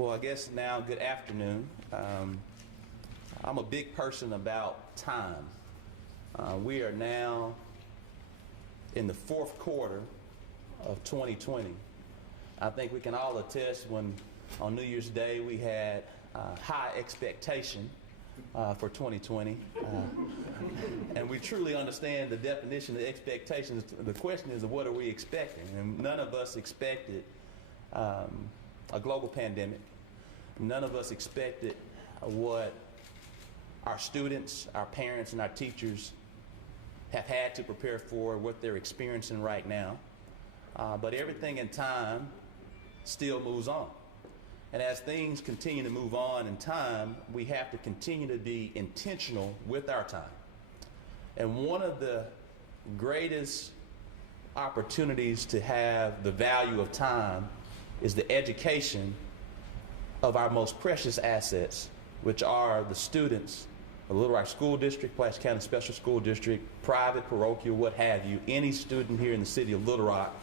Well, I guess now, good afternoon. I'm a big person about time. We are now in the fourth quarter of 2020. I think we can all attest when on New Year's Day we had high expectation for 2020. And we truly understand the definition of expectations. The question is, what are we expecting? And none of us expected a global pandemic. None of us expected what our students, our parents, and our teachers have had to prepare for, what they're experiencing right now. But everything in time still moves on. And as things continue to move on in time, we have to continue to be intentional with our time. And one of the greatest opportunities to have the value of time is the education of our most precious assets, which are the students of Little Rock School District, Pulaski County Special School District, private, parochial, what have you. Any student here in the city of Little Rock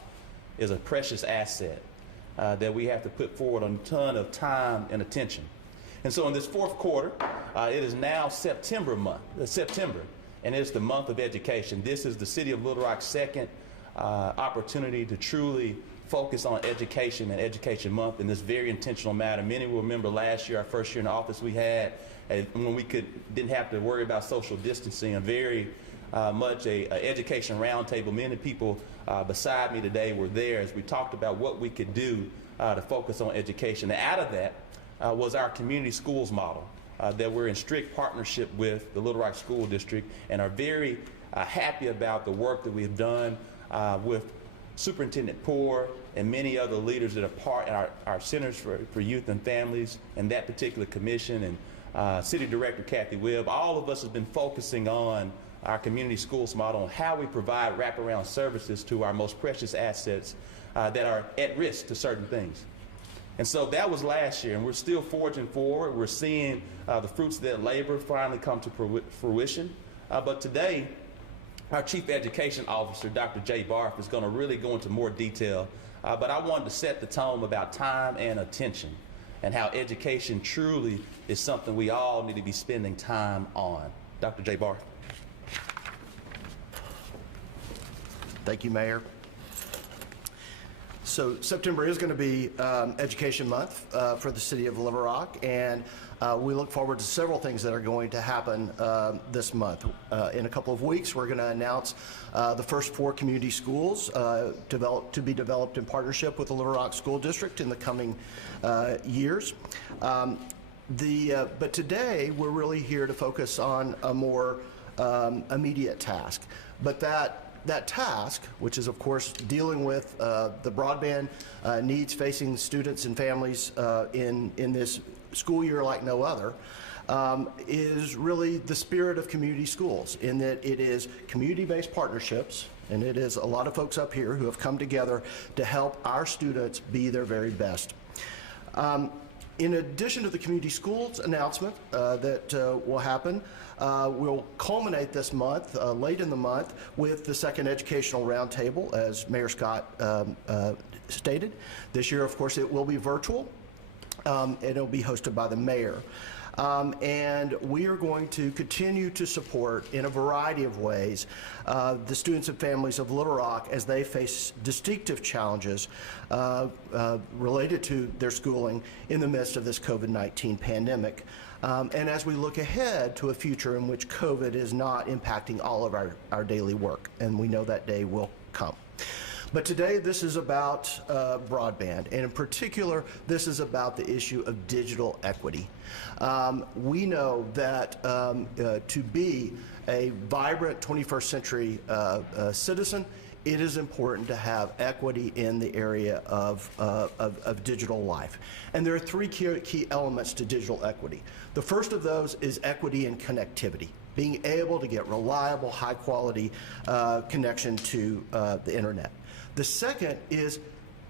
is a precious asset that we have to put forward a ton of time and attention. And so in this fourth quarter, it is now September, and it's the month of education. This is the city of Little Rock's second opportunity to truly focus on education and Education Month in this very intentional matter. Many will remember last year, our first year in office, we had when we didn't have to worry about social distancing, a very much a education roundtable. Many people beside me today were there as we talked about what we could do to focus on education. And out of that was our community schools model that we're in strict partnership with the Little Rock School District, and are very happy about the work that we've done with Superintendent Poore and many other leaders that are part in our Centers for Youth and Families and that particular commission, and City Director Kathy Webb. All of us have been focusing on our community schools model and how we provide wraparound services to our most precious assets that are at risk to certain things. And so that was last year, and we're still forging forward. We're seeing the fruits of that labor finally come to fruition. But today, our Chief Education Officer, Dr. Jay Barth, is going to really go into more detail. But I wanted to set the tone about time and attention, and how education truly is something we all need to be spending time on. Dr. Jay Barth. Thank you, Mayor. So September is going to be Education Month for the city of Little Rock, and we look forward to several things that are going to happen this month. In a couple of weeks, we're going to announce the first 4 community schools to be developed in partnership with the Little Rock School District in the coming years. But today, we're really here to focus on a more immediate task. But that task, which is of course dealing with the broadband needs facing students and families in this school year like no other, is really the spirit of community schools, in that it is community-based partnerships, and it is a lot of folks up here who have come together to help our students be their very best. In addition to the community schools announcement that will happen, we'll culminate this month, late in the month, with the second educational roundtable, as Mayor Scott stated. This year, of course, it will be virtual, and it'll be hosted by the mayor. And we are going to continue to support, in a variety of ways, the students and families of Little Rock as they face distinctive challenges related to their schooling in the midst of this COVID-19 pandemic. And as we look ahead to a future in which COVID is not impacting all of our daily work, and we know that day will come. But today, this is about broadband, and in particular, this is about the issue of digital equity. We know that to be a vibrant 21st century citizen, it is important to have equity in the area of digital life. And there are 3 key elements to digital equity. The first of those is equity in connectivity, being able to get reliable, high-quality connection to the internet. The second is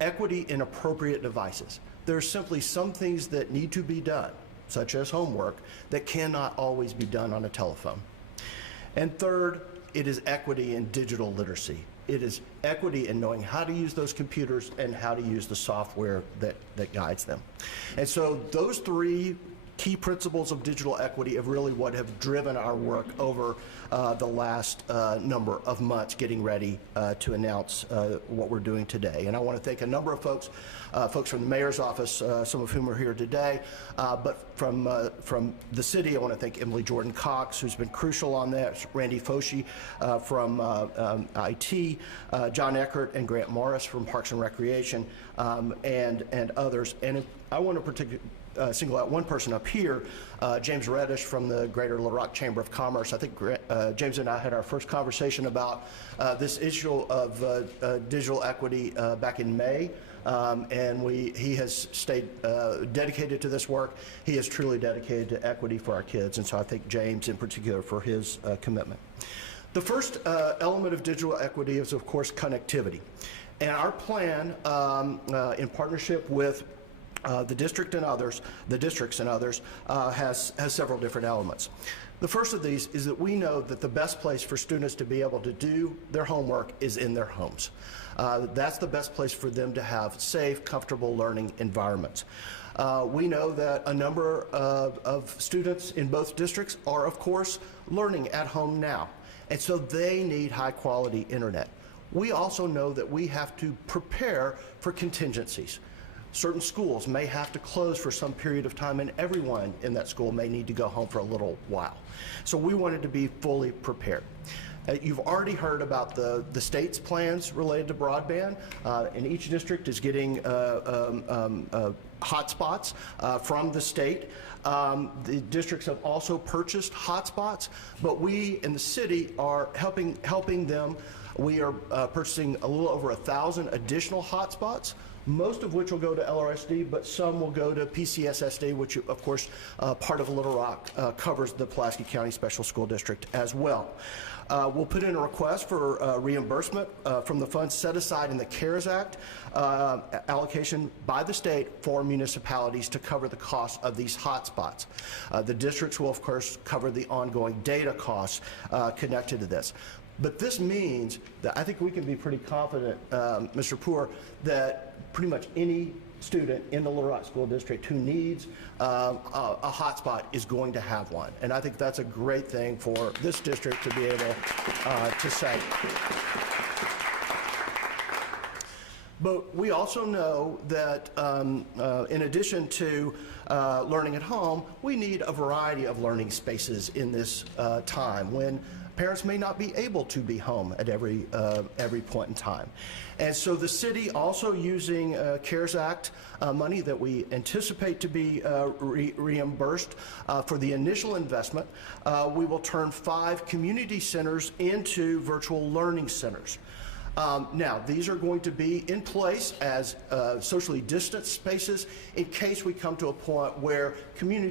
equity in appropriate devices. There are simply some things that need to be done, such as homework, that cannot always be done on a telephone. And third, it is equity in digital literacy. It is equity in knowing how to use those computers and how to use the software that guides them. And so those three key principles of digital equity are really what have driven our work over the last number of months, getting ready to announce what we're doing today. And I want to thank a number of folks from the mayor's office, some of whom are here today, but from the city, I want to thank Emily Jordan Cox, who's been crucial on that, Randy Foshi from IT, John Eckert and Grant Morris from Parks and Recreation, and others. And I want to single out one person up here, James Reddish from the Greater Little Rock Chamber of Commerce. I think James and I had our first conversation about this issue of digital equity back in May. And he has stayed dedicated to this work. He is truly dedicated to equity for our kids, and so I thank James in particular for his commitment. The first element of digital equity is, of course, connectivity. And our plan, in partnership with the districts and others, has several different elements. The first of these is that we know that the best place for students to be able to do their homework is in their homes. That's the best place for them to have safe, comfortable learning environments. We know that a number of students in both districts are, of course, learning at home now, and so they need high-quality internet. We also know that we have to prepare for contingencies. Certain schools may have to close for some period of time, and everyone in that school may need to go home for a little while. So we wanted to be fully prepared. You've already heard about the state's plans related to broadband, and each district is getting hotspots from the state. The districts have also purchased hotspots, but we in the city are helping them. We are purchasing a little over 1,000 additional hotspots, most of which will go to LRSD, but some will go to PCSSD, which, of course, part of Little Rock covers the Pulaski County Special School District as well. We'll put in a request for reimbursement from the funds set aside in the CARES Act allocation by the state for municipalities to cover the cost of these hotspots. The districts will, of course, cover the ongoing data costs connected to this. But this means that I think we can be pretty confident, Mr. Poor, that pretty much any student in the Little Rock School District who needs a hotspot is going to have one. And I think that's a great thing for this district to be able to say. But we also know that in addition to learning at home, we need a variety of learning spaces in this time when parents may not be able to be home at every point in time. And so the city, also using CARES Act money that we anticipate to be reimbursed for the initial investment, we will turn 5 community centers into virtual learning centers. Now, these are going to be in place as socially distanced spaces in case we come to a point where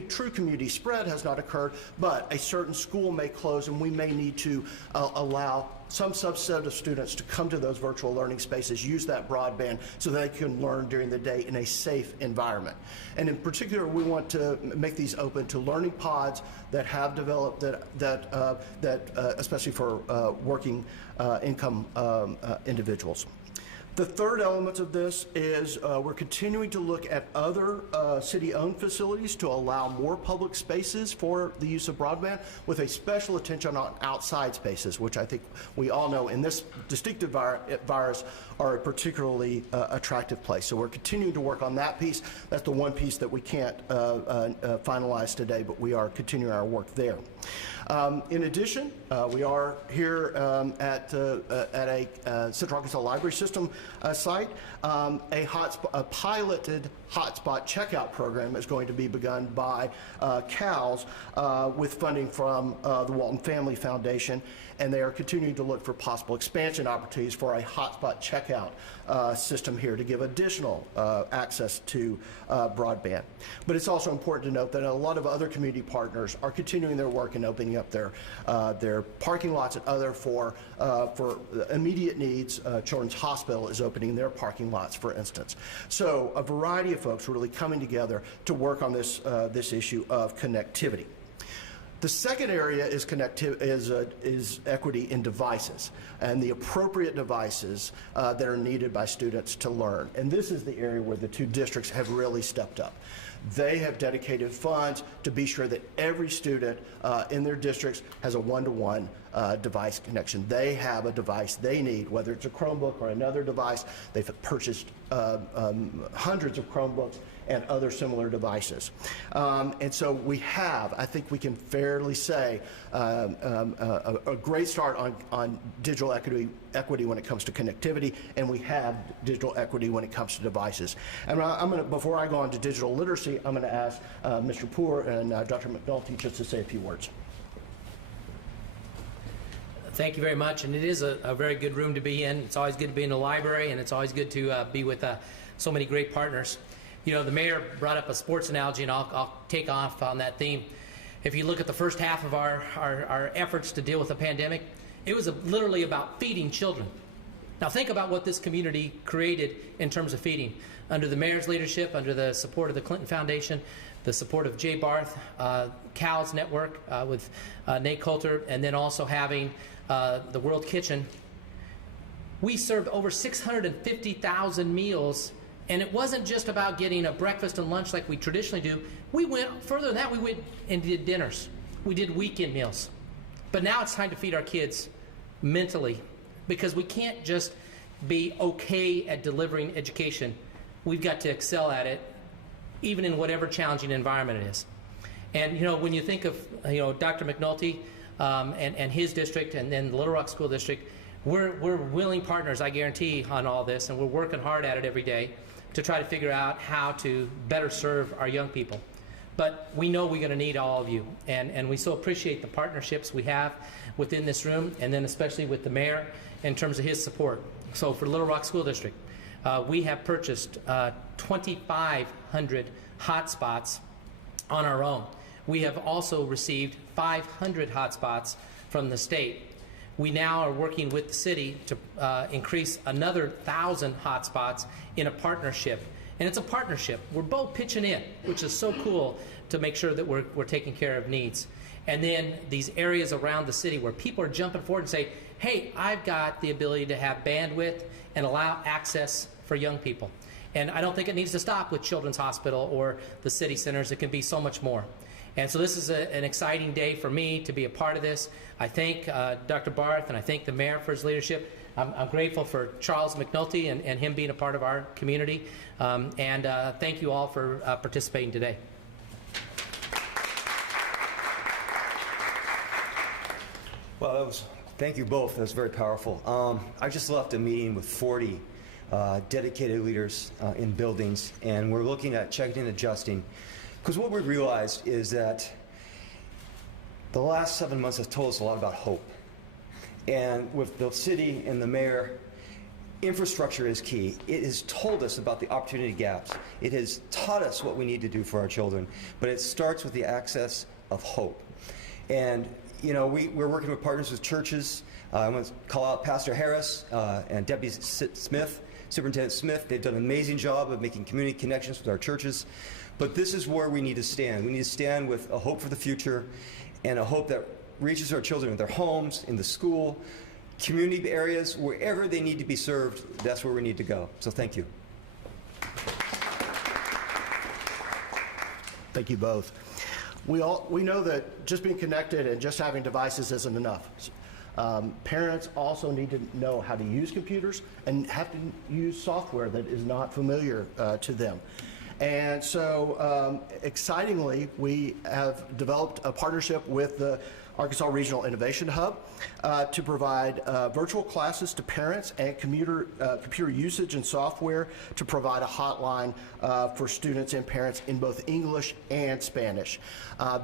true community spread has not occurred, but a certain school may close and we may need to allow some subset of students to come to those virtual learning spaces, use that broadband so they can learn during the day in a safe environment. And in particular, we want to make these open to learning pods that have developed especially for working income individuals. The third element of this is we're continuing to look at other city-owned facilities to allow more public spaces for the use of broadband, with a special attention on outside spaces, which I think we all know in this distinctive virus are a particularly attractive place. So we're continuing to work on that piece. That's the one piece that we can't finalize today, but we are continuing our work there. In addition, we are here at a Central Arkansas Library System site. A piloted hotspot checkout program is going to be begun by CALS with funding from the Walton Family Foundation, and they are continuing to look for possible expansion opportunities for a hotspot checkout system here to give additional access to broadband. But it's also important to note that a lot of other community partners are continuing their work and opening up their parking lots and other for immediate needs. Children's Hospital is opening their parking lots, for instance. So a variety of folks are really coming together to work on this issue of connectivity. The second area is equity in devices and the appropriate devices that are needed by students to learn. And this is the area where the two districts have really stepped up. They have dedicated funds to be sure that every student in their districts has a one-to-one device connection. They have a device they need, whether it's a Chromebook or another device. They've purchased hundreds of Chromebooks and other similar devices. And so we have, I think we can fairly say, a great start on digital equity when it comes to connectivity, and we have digital equity when it comes to devices. And before I go on to digital literacy, I'm going to ask Mr. Poor and Dr. McNulty just to say a few words. Thank you very much, and it is a very good room to be in. It's always good to be in the library, and it's always good to be with so many great partners. You know, the mayor brought up a sports analogy, and I'll take off on that theme. If you look at the first half of our efforts to deal with the pandemic, it was literally about feeding children. Now think about what this community created in terms of feeding. Under the mayor's leadership, under the support of the Clinton Foundation, the support of Jay Barth, CAL's network with Nate Coulter, and then also having the World Kitchen, we served over 650,000 meals. And it wasn't just about getting a breakfast and lunch like we traditionally do. We went further than that. We went and did dinners. We did weekend meals. But now it's time to feed our kids mentally, because we can't just be okay at delivering education. We've got to excel at it, even in whatever challenging environment it is. And you know, when you think of Dr. McNulty and his district, and then the Little Rock School District, we're willing partners, I guarantee, on all this, and we're working hard at it every day to try to figure out how to better serve our young people. But we know we're going to need all of you, and we so appreciate the partnerships we have within this room, and then especially with the mayor in terms of his support. So for Little Rock School District, we have purchased 2,500 hotspots on our own. We have also received 500 hotspots from the state. We now are working with the city to increase another 1,000 hotspots in a partnership. And it's a partnership. We're both pitching in, which is so cool to make sure that we're taking care of needs. And then these areas around the city where people are jumping forward and say, hey, I've got the ability to have bandwidth and allow access for young people. And I don't think it needs to stop with Children's Hospital or the city centers. It can be so much more. And so this is an exciting day for me to be a part of this. I thank Dr. Barth, and I thank the mayor for his leadership. I'm grateful for Charles McNulty and him being a part of our community. And thank you all for participating today. Well, thank you both. That was very powerful. I just left a meeting with 40 dedicated leaders in buildings, and we're looking at checking and adjusting. Because what we realized is that the last 7 months has told us a lot about hope. And with the city and the mayor, infrastructure is key. It has told us about the opportunity gaps. It has taught us what we need to do for our children. But it starts with the access of hope. And, you know, we're working with partners with churches. I want to call out Pastor Harris and Deputy Smith, Superintendent Smith. They've done an amazing job of making community connections with our churches. But this is where we need to stand. We need to stand with a hope for the future and a hope that reaches our children in their homes, in the school, community areas, wherever they need to be served. That's where we need to go. So thank you. Thank you both. We know that just being connected and just having devices isn't enough. Parents also need to know how to use computers and have to use software that is not familiar to them. And so, excitingly, we have developed a partnership with the Arkansas Regional Innovation Hub to provide virtual classes to parents and computer usage and software to provide a hotline for students and parents in both English and Spanish.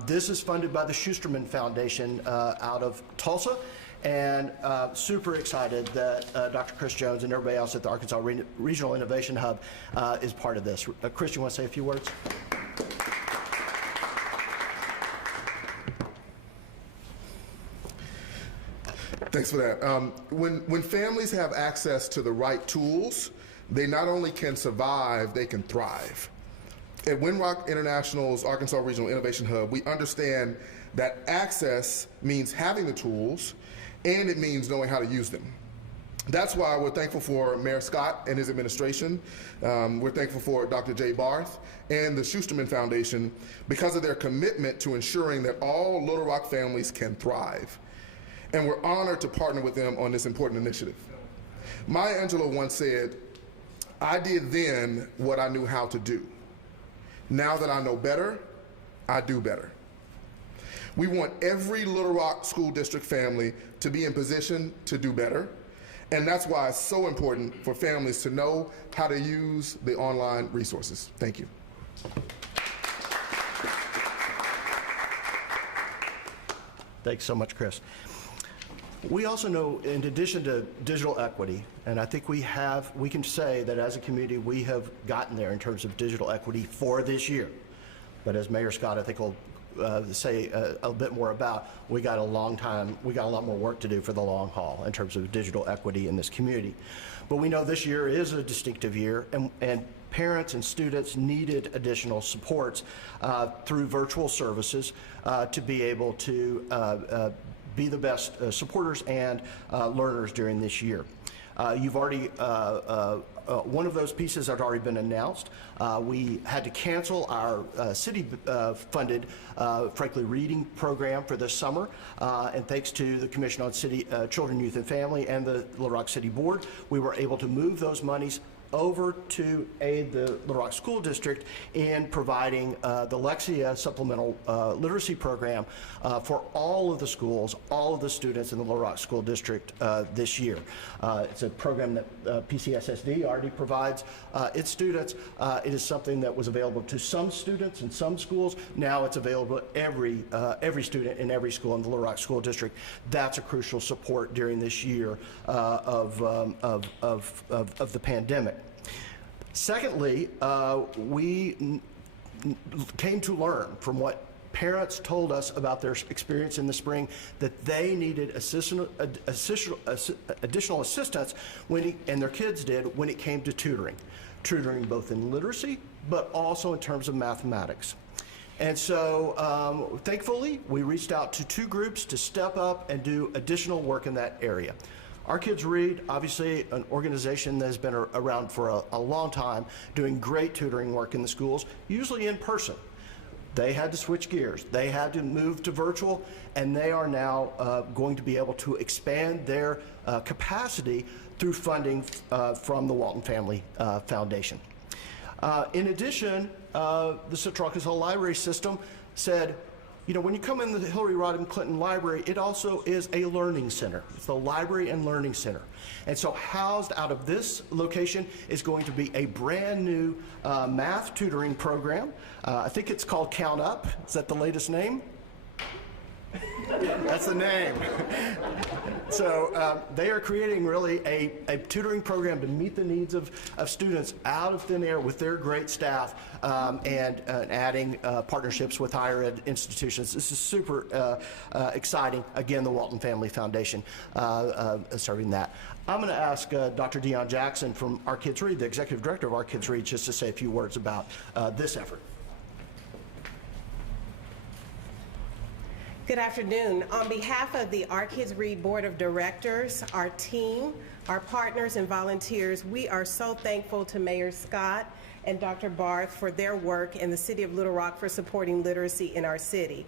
This is funded by the Schusterman Foundation out of Tulsa. And super excited that Dr. Chris Jones and everybody else at the Arkansas Regional Innovation Hub is part of this. Chris, you want to say a few words? Thanks for that. When families have access to the right tools, they not only can survive, they can thrive. At Windrock International's Arkansas Regional Innovation Hub, we understand that access means having the tools, and it means knowing how to use them. That's why we're thankful for Mayor Scott and his administration. We're thankful for Dr. Jay Barth and the Schusterman Foundation because of their commitment to ensuring that all Little Rock families can thrive. And we're honored to partner with them on this important initiative. Maya Angelou once said, "I did then what I knew how to do. Now that I know better, I do better." We want every Little Rock School District family to be in position to do better. And that's why it's so important for families to know how to use the online resources. Thank you. Thanks so much, Chris. We also know, in addition to digital equity, and I think we can say that as a community we have gotten there in terms of digital equity for this year. But as Mayor Scott, I think, will say a bit more about, we got a lot more work to do for the long haul in terms of digital equity in this community. But we know this year is a distinctive year, and parents and students needed additional supports through virtual services to be able to be the best supporters and learners during this year. You've already, one of those pieces had already been announced. We had to cancel our city-funded, frankly, reading program for this summer, and thanks to the Commission on City Children, Youth, and Family and the Little Rock City Board, we were able to move those monies over to aid the Little Rock School District in providing the Lexia supplemental literacy program for all of the schools, all of the students in the Little Rock School District this year. It's a program that PCSSD already provides its students. It is something that was available to some students in some schools. Now it's available to every student in every school in the Little Rock School District. That's a crucial support during this year of the pandemic. Secondly, we came to learn from what parents told us about their experience in the spring, that they needed additional assistance and their kids did, when it came to tutoring both in literacy but also in terms of mathematics. And so thankfully we reached out to 2 groups to step up and do additional work in that area. Our Kids Read, obviously an organization that has been around for a long time, doing great tutoring work in the schools, usually in person. They had to switch gears. They had to move to virtual, and they are now going to be able to expand their capacity through funding from the Walton Family Foundation. In addition, the Central Arkansas Library System said, you know, when you come in the Hillary Rodham Clinton Library, it also is a learning center. It's the library and learning center. And so housed out of this location is going to be a brand new math tutoring program. I think it's called Count Up. Is that the latest name? That's the name. So they are creating really a tutoring program to meet the needs of students out of thin air with their great staff, and adding partnerships with higher ed institutions. This is super exciting. Again, the Walton Family Foundation serving that. I'm going to ask Dr. Deion Jackson from Our Kids Read, the Executive Director of Our Kids Read, just to say a few words about this effort. Good afternoon. On behalf of the Our Kids Read Board of Directors, our team, our partners and volunteers, we are so thankful to Mayor Scott and Dr. Barth for their work and the City of Little Rock for supporting literacy in our city.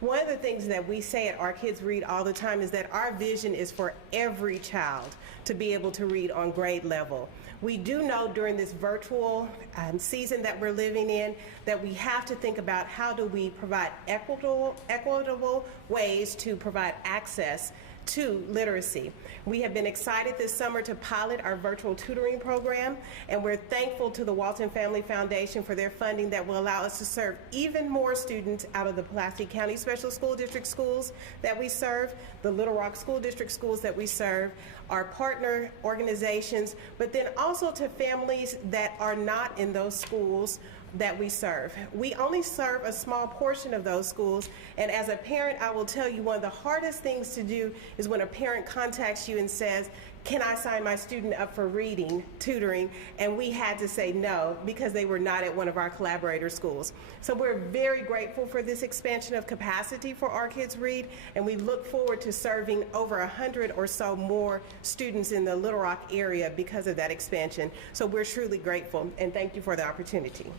One of the things that we say at Our Kids Read all the time is that our vision is for every child to be able to read on grade level. We do know during this virtual season that we're living in that we have to think about how do we provide equitable ways to provide access to literacy. We have been excited this summer to pilot our virtual tutoring program, and we're thankful to the Walton Family Foundation for their funding that will allow us to serve even more students out of the Pulaski County Special School District schools that we serve, the Little Rock School District schools that we serve, our partner organizations, but then also to families that are not in those schools that we serve. We only serve a small portion of those schools, and as a parent, I will tell you one of the hardest things to do is when a parent contacts you and says, can I sign my student up for reading, tutoring? And we had to say no because they were not at one of our collaborator schools. So we're very grateful for this expansion of capacity for Our Kids Read, and we look forward to serving over 100 or so more students in the Little Rock area because of that expansion. So we're truly grateful, and thank you for the opportunity.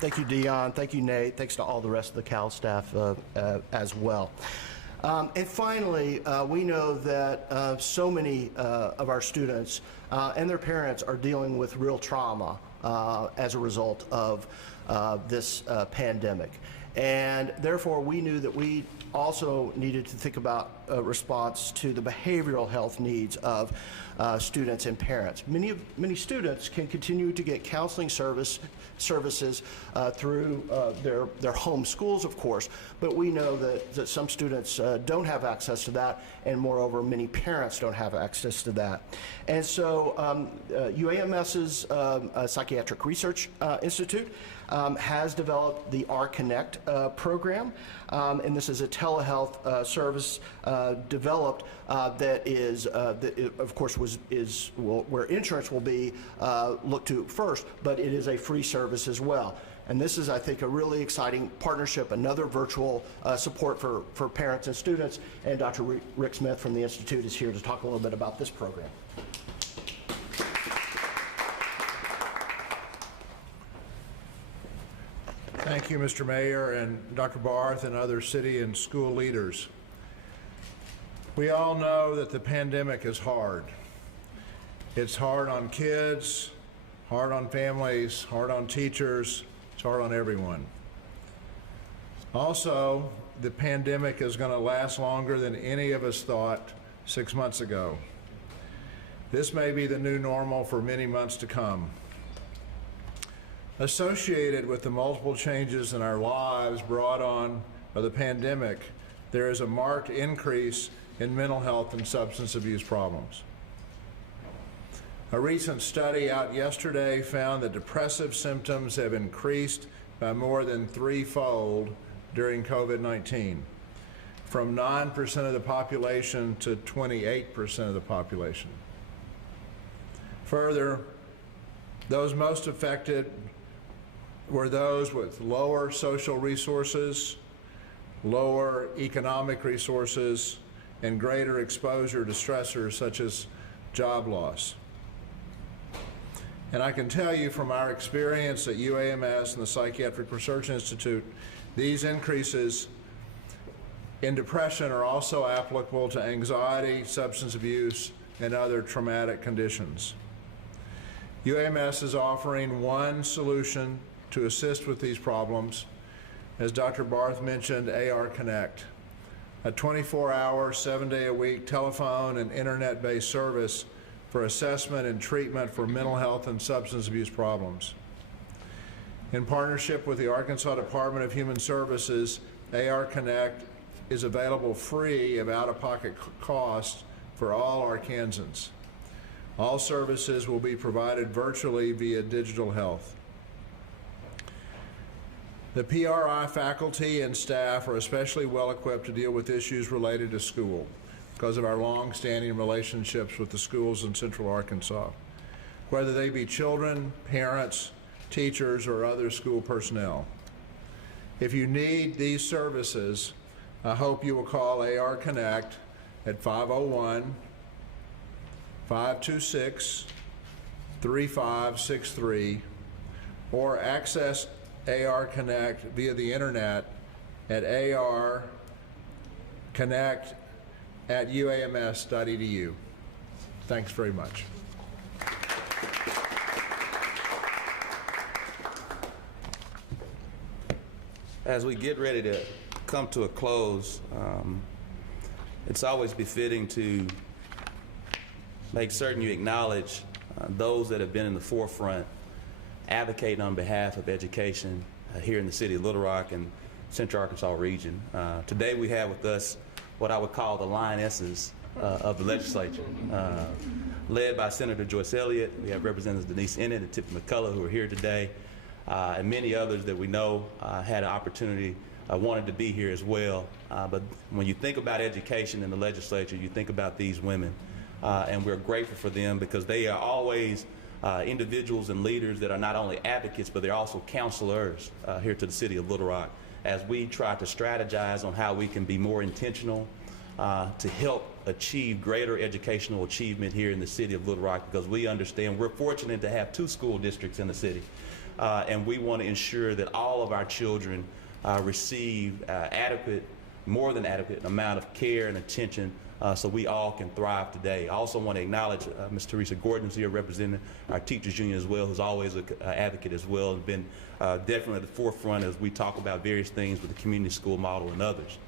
Thank you, Dion. Thank you, Nate. Thanks to all the rest of the Cal staff as well. And finally, we know that so many of our students and their parents are dealing with real trauma as a result of this pandemic. And therefore, we knew that we also needed to think about a response to the behavioral health needs of students and parents. Many students can continue to get counseling services through their home schools, of course, but we know that some students don't have access to that, and moreover, many parents don't have access to that. And so UAMS's Psychiatric Research Institute has developed the R-Connect program, and this is a telehealth service developed that is, of course, where insurance will be looked to first, but it is a free service as well. And this is, I think, a really exciting partnership, another virtual support for parents and students. And Dr. Rick Smith from the Institute is here to talk a little bit about this program. Thank you, Mr. Mayor and Dr. Barth and other city and school leaders. We all know that the pandemic is hard. It's hard on kids, hard on families, hard on teachers, it's hard on everyone. Also, the pandemic is going to last longer than any of us thought 6 months ago. This may be the new normal for many months to come. Associated with the multiple changes in our lives brought on by the pandemic, there is a marked increase in mental health and substance abuse problems. A recent study out yesterday found that depressive symptoms have increased by more than threefold during COVID-19, from 9% of the population to 28% of the population. Further, those most affected were those with lower social resources, lower economic resources, and greater exposure to stressors such as job loss. And I can tell you from our experience at UAMS and the Psychiatric Research Institute, these increases in depression are also applicable to anxiety, substance abuse, and other traumatic conditions. UAMS is offering one solution to assist with these problems. As Dr. Barth mentioned, AR Connect, a 24-hour, 7-day-a-week telephone and internet-based service for assessment and treatment for mental health and substance abuse problems. In partnership with the Arkansas Department of Human Services, AR Connect is available free of out-of-pocket costs for all Arkansans. All services will be provided virtually via digital health. The PRI faculty and staff are especially well equipped to deal with issues related to school because of our long-standing relationships with the schools in Central Arkansas, whether they be children, parents, teachers, or other school personnel. If you need these services, I hope you will call AR Connect at 501-526-3563 or access AR Connect via the internet at arconnect@uams.edu. Thanks very much. As we get ready to come to a close, it's always befitting to make certain you acknowledge those that have been in the forefront advocating on behalf of education here in the city of Little Rock and Central Arkansas region. Today we have with us what I would call the lionesses of the legislature, led by Senator Joyce Elliott. We have Representatives Denise Enid and Tiffany McCullough who are here today, and many others that we know had an opportunity wanted to be here as well. But when you think about education in the legislature, you think about these women. And we're grateful for them because they are always individuals and leaders that are not only advocates, but they're also counselors here to the city of Little Rock as we try to strategize on how we can be more intentional to help achieve greater educational achievement here in the city of Little Rock, because we understand we're fortunate to have 2 school districts in the city. And we want to ensure that all of our children receive more than adequate amount of care and attention so we all can thrive today. I also want to acknowledge Ms. Teresa Gordon, who's here representing our teachers union as well, who's always an advocate as well, and been definitely at the forefront as we talk about various things with the community school model and others.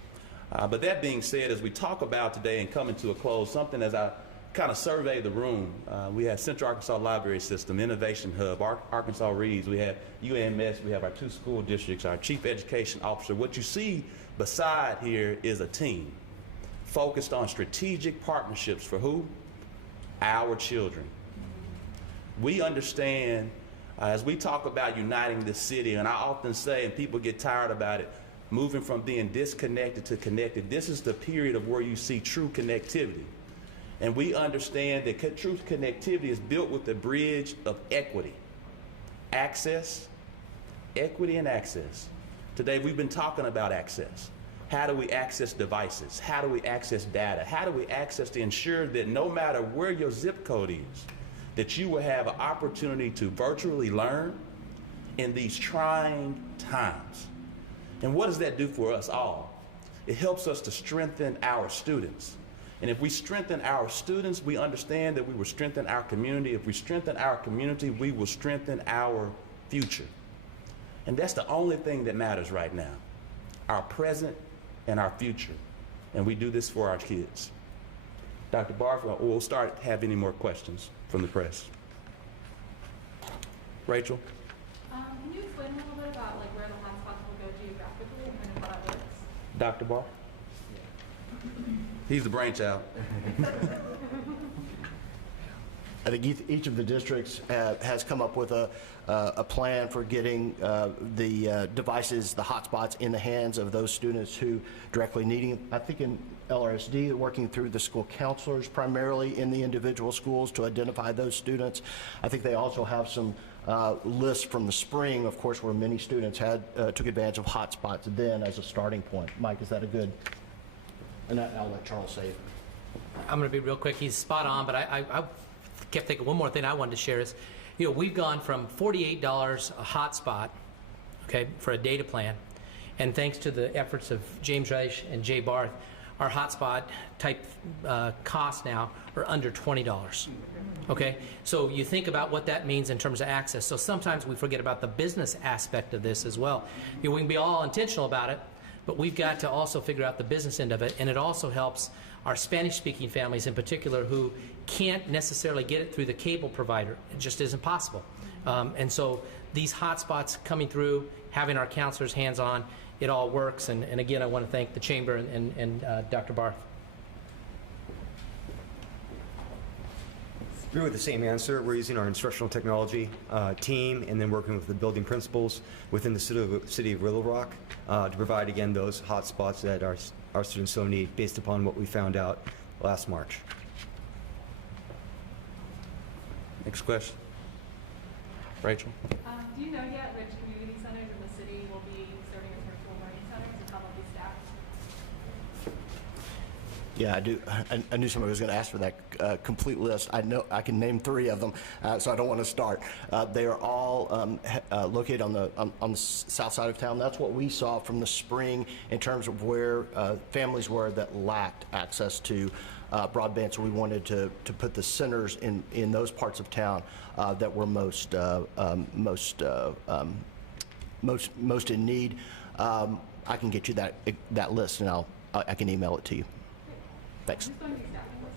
But that being said, as we talk about today and coming to a close, something as I kind of survey the room, we have Central Arkansas Library System, Innovation Hub, Arkansas Reads, we have UAMS, we have our 2 school districts, our Chief Education Officer. What you see beside here is a team focused on strategic partnerships for who? Our children. We understand as we talk about uniting this city, and I often say, and people get tired about it, moving from being disconnected to connected, this is the period of where you see true connectivity. And we understand that true connectivity is built with the bridge of equity, access, equity and access. Today we've been talking about access. How do we access devices? How do we access data? How do we access to ensure that no matter where your zip code is, that you will have an opportunity to virtually learn in these trying times? And what does that do for us all? It helps us to strengthen our students. And if we strengthen our students, we understand that we will strengthen our community. If we strengthen our community, we will strengthen our future. And that's the only thing that matters right now, our present and our future. And we do this for our kids. Dr. Barth, we'll start to have any more questions from the press. Rachel? Can you explain a little bit about where the hotspots will go geographically and kind of how that works? Dr. Barth? He's the brainchild. I think each of the districts has come up with a plan for getting the devices, the hotspots, in the hands of those students who directly need them. I think in LRSD, they're working through the school counselors primarily in the individual schools to identify those students. I think they also have some lists from the spring, of course, where many students took advantage of hotspots then as a starting point. Mike, is that a good? And I'll let Charles say it. I'm going to be real quick. He's spot on, but I kept thinking one more thing I wanted to share is, we've gone from $48 a hotspot, okay, for a data plan, and thanks to the efforts of James Reich and Jay Barth, our hotspot type costs now are under $20. Okay, so you think about what that means in terms of access. So sometimes we forget about the business aspect of this as well. We can be all intentional about it, but we've got to also figure out the business end of it, and it also helps our Spanish-speaking families in particular who can't necessarily get it through the cable provider. It just isn't possible. And so these hotspots coming through, having our counselors hands-on, it all works. And again, I want to thank the Chamber and Dr. Barth. Agree with the same answer. We're using our instructional technology team and then working with the building principals within the city of Little Rock to provide, again, those hotspots that our students so need based upon what we found out last March. Next question. Rachel? Do you know yet which community centers in the city will be serving as virtual learning centers and how they'll be staffed? Yeah, I do. I knew somebody was going to ask for that complete list. I know I can name 3 of them, so I don't want to start. They are all located on the south side of town. That's what we saw from the spring in terms of where families were that lacked access to broadband. So we wanted to put the centers in those parts of town that were most in need. I can get you that list, and I can email it to you. Thanks. Who's going to be staffing those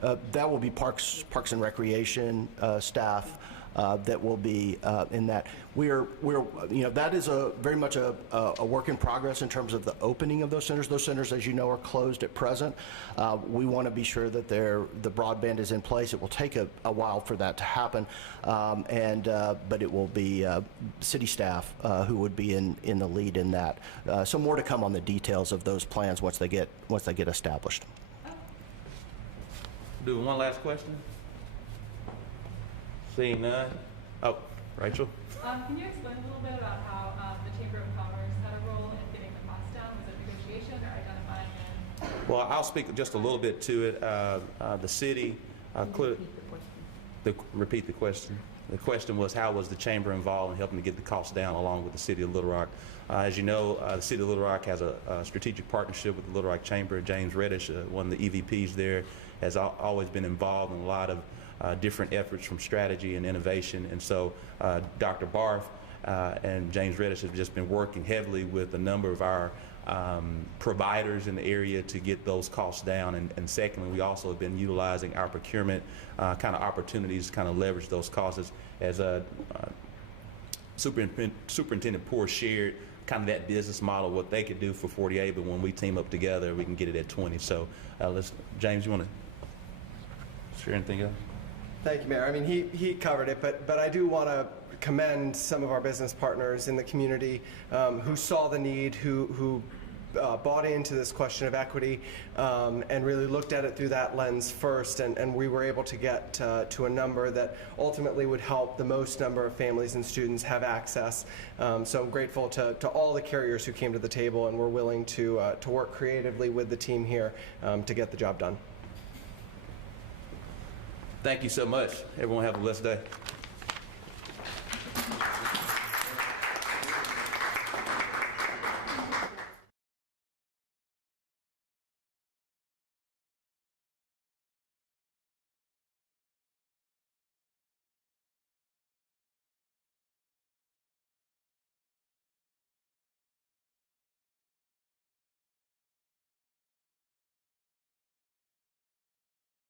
centers? That will be Parks and Recreation staff, that will be in that. We're that is very much a work in progress in terms of the opening of those centers. Those centers, as you know, are closed at present. We want to be sure that the broadband is in place. It will take a while for that to happen, but it will be city staff who would be in the lead in that. So more to come on the details of those plans once they get established. Do one last question? Seeing none. Oh, Rachel. Can you explain a little bit about how the Chamber of Commerce had a role in getting the cost down? Was it negotiation or identifying it? Well, I'll speak just a little bit to it. The city, repeat the question. The question was, how was the Chamber involved in helping to get the cost down along with the City of Little Rock? As you know, the City of Little Rock has a strategic partnership with the Little Rock Chamber. James Reddish, one of the EVPs there, has always been involved in a lot of different efforts from strategy and innovation. And so Dr. Barth and James Reddish have just been working heavily with a number of our providers in the area to get those costs down. And secondly, we also have been utilizing our procurement kind of opportunities to kind of leverage those costs as Superintendent Poor shared kind of that business model, what they could do for 48, but when we team up together, we can get it at 20. So James, you want to share anything else? Thank you, Mayor. I mean, he covered it, but I do want to commend some of our business partners in the community who saw the need, who bought into this question of equity and really looked at it through that lens first, and we were able to get to a number that ultimately would help the most number of families and students have access. So I'm grateful to all the carriers who came to the table and were willing to work creatively with the team here to get the job done. Thank you so much. Everyone have a blessed day.